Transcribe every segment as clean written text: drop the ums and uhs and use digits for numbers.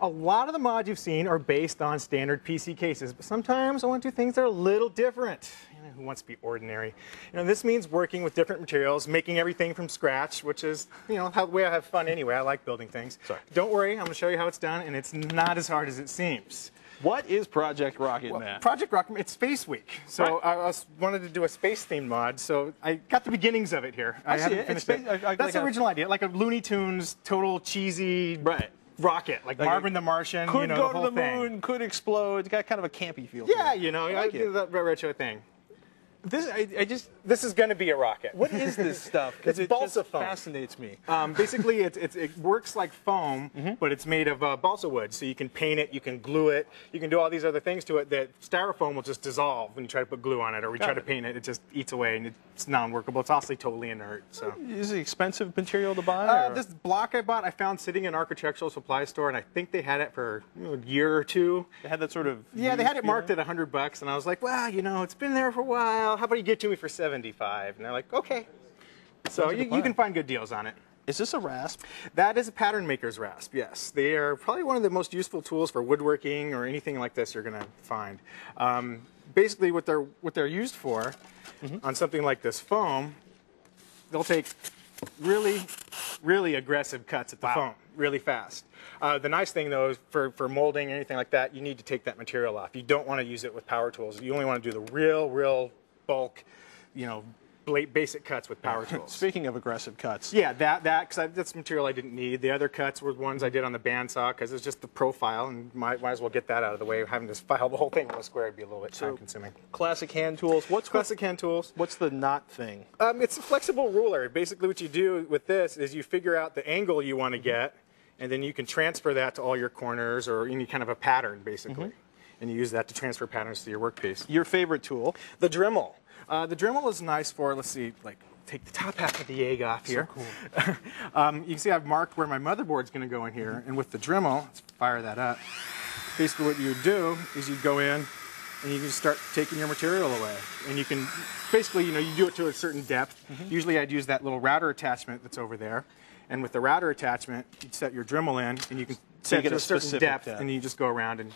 A lot of the mods you've seen are based on standard PC cases, but sometimes I want to do things that are a little different. Who wants to be ordinary? This means working with different materials, making everything from scratch, which is, the way I have fun anyway. I like building things. Sorry. Don't worry, I'm going to show you how it's done, and it's not as hard as it seems. What is Project Rocket, Matt? Project Rocket, it's Space Week. So I wanted to do a space-themed mod, so I got the beginnings of it here. I haven't finished it. That's the original idea, like a Looney Tunes, total cheesy rocket, like Marvin the Martian, could the go whole to the thing. moon, could explode. It's got kind of a campy feel. Yeah, I like that retro thing. This is going to be a rocket. What is this stuff? It's balsa foam. Fascinates me. Basically, it works like foam, but it's made of balsa wood. So you can paint it, you can glue it, you can do all these other things to it that styrofoam will just dissolve when you try to put glue on it, or we try to paint it. It just eats away, and it's non-workable. It's also totally inert. So is it expensive material to buy? This block I bought, I found sitting in an architectural supply store, and I think they had it for a year or two. They had that sort of they had it marked at $100, and I was like, well, it's been there for a while. How about you get to me for $75? And they're like, okay. So you can find good deals on it. Is this a Rasp? That is a pattern maker's Rasp, yes. They are probably one of the most useful tools for woodworking or anything like this you're going to find. Basically, what they're used for on something like this foam, they'll take really, really aggressive cuts at the foam really fast. The nice thing, though, is for molding or anything like that, you need to take that material off. You don't want to use it with power tools. You only want to do the real bulk, basic cuts with power tools. Speaking of aggressive cuts. Yeah, because that's material I didn't need. The other cuts were ones I did on the bandsaw because it's just the profile, and might as well get that out of the way. Having to file the whole thing in a square would be a little bit time consuming. Classic hand tools. What's classic hand tools? What's the knot thing? It's a flexible ruler. Basically, what you do with this is you figure out the angle you want to get, and then you can transfer that to all your corners or any kind of a pattern, basically. And you use that to transfer patterns to your workpiece. Your favorite tool? The Dremel. The Dremel is nice for, let's see, take the top half of the egg off here. So cool. You can see I've marked where my motherboard's going to go in here, and with the Dremel, let's fire that up. Basically what you would do is you'd go in and you can start taking your material away. And you can, basically, you do it to a certain depth. Usually I'd use that little router attachment that's over there. And with the router attachment, you'd set your Dremel in, and you can set it to a certain depth, and you just go around and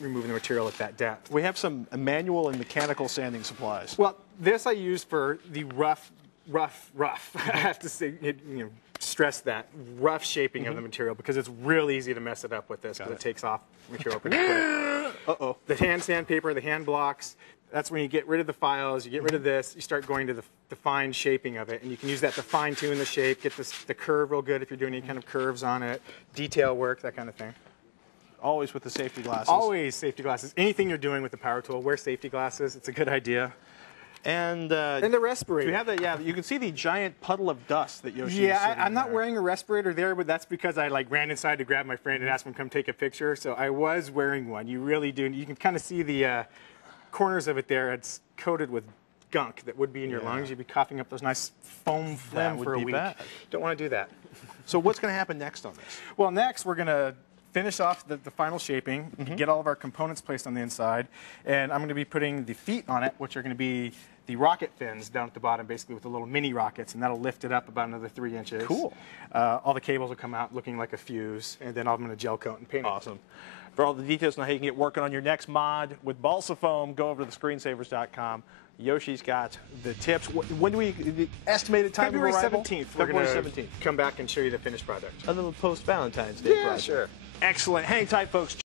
remove the material at that depth. We have some manual and mechanical sanding supplies. Well, this I use for the rough. I have to say, stress that rough shaping of the material, because it's real easy to mess it up with this, because it takes off material pretty quick. The hand sandpaper, the hand blocks. That's when you get rid of the files, you get rid of this, you start going to the fine shaping of it, and you can use that to fine-tune the shape, get the curve real good if you're doing any kind of curves on it, detail work, that kind of thing. Always with the safety glasses. Always safety glasses. Anything you're doing with the power tool, wear safety glasses. It's a good idea. And the respirator. You have that, yeah. You can see the giant puddle of dust that Yoshi. Yeah, I'm not wearing a respirator there, but that's because I ran inside to grab my friend and ask him to come take a picture. So I was wearing one. You really do. You can kind of see the corners of it there. It's coated with gunk that would be in your lungs. You'd be coughing up those nice foam phlegm for a week. Bad. Don't want to do that. So what's going to happen next on this? Well, next we're going to finish off the final shaping, get all of our components placed on the inside, and I'm going to be putting the feet on it, which are going to be the rocket fins down at the bottom, basically with the little mini rockets, and that'll lift it up about another 3 inches. Cool. All the cables will come out looking like a fuse, and then I'm going to gel coat and paint it. Awesome. For all the details on how you can get working on your next mod with balsa foam, go over to thescreensavers.com. Yoshi's got the tips. When do we, the estimated time February of arrival? 17th. February 17th. Come back and show you the finished product. A little post-Valentine's Day project. Sure. Excellent. Hang tight, folks.